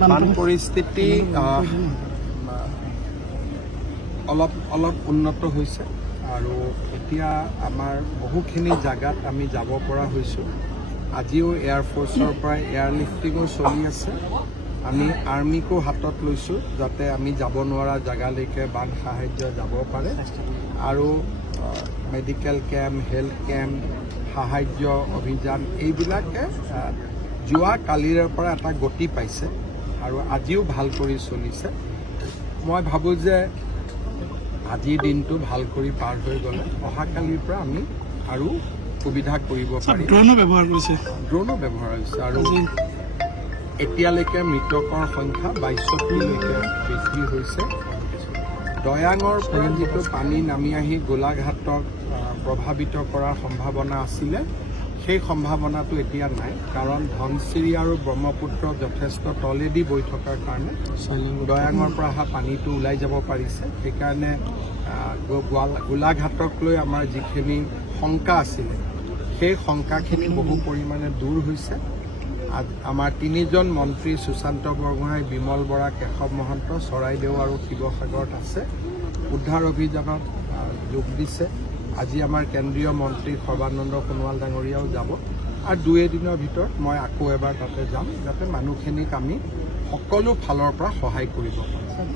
বান পৰিস্থিতি অলপ উন্নত হৈছে আৰু এতিয়া আমাৰ বহুখিনি জাগাত আমি যাব পৰা হৈছোঁ। আজিও এয়াৰফ'ৰ্চৰ পৰা এয়াৰলিফ্টিঙো চলি আছে। আমি আৰ্মিকো হাতত লৈছোঁ যাতে আমি যাব নোৱাৰা জেগালৈকে বান সাহায্য যাব পাৰে আৰু মেডিকেল কেম্প, হেল্থ কেম্প, সাহায্য অভিযান এইবিলাকে যোৱা কালিৰে পৰা এটা গতি পাইছে আৰু আজিও ভাল কৰি চলিছে। মই ভাবোঁ যে আজিৰ দিনটো ভাল কৰি পাৰ হৈ গ'লে অহাকালিৰ পৰা আমি আৰু সুবিধা কৰিব পাৰিম। ড্ৰোনো ব্যৱহাৰ কৰিছে আৰু এতিয়ালৈকে মৃতকৰ সংখ্যা 22লৈকে বৃদ্ধি হৈছে। দয়াঙৰ পৰা যিটো পানী নামি আহি গোলাঘাটক প্ৰভাৱিত কৰাৰ সম্ভাৱনা আছিলে, সেই সম্ভাৱনাটো এতিয়া নাই, কাৰণ ধনশিৰি আৰু ব্ৰহ্মপুত্ৰ যথেষ্ট তলেদি বৈ থকাৰ কাৰণে দয়াঙৰ পৰা অহা পানীটো ওলাই যাব পাৰিছে। সেইকাৰণে গোলাঘাটক লৈ আমাৰ যিখিনি শংকা আছিলে, সেই শংকাখিনি বহু পৰিমাণে দূৰ হৈছে। আমাৰ 3জন মন্ত্ৰী সুশান্ত বৰগোহাঁই, বিমল বৰা, কেশৱ মহন্ত চৰাইদেউ আৰু শিৱসাগৰত আছে, উদ্ধাৰ অভিযানত যোগ দিছে। আজি আমাৰ কেন্দ্ৰীয় মন্ত্ৰী সৰ্বানন্দ সোণোৱাল ডাঙৰীয়াও যাব আৰু 2 দিনৰ ভিতৰত মই আকৌ এবাৰ তাতে যাম, যাতে মানুহখিনিক আমি সকলো ফালৰ পৰা সহায় কৰিব পাৰোঁ।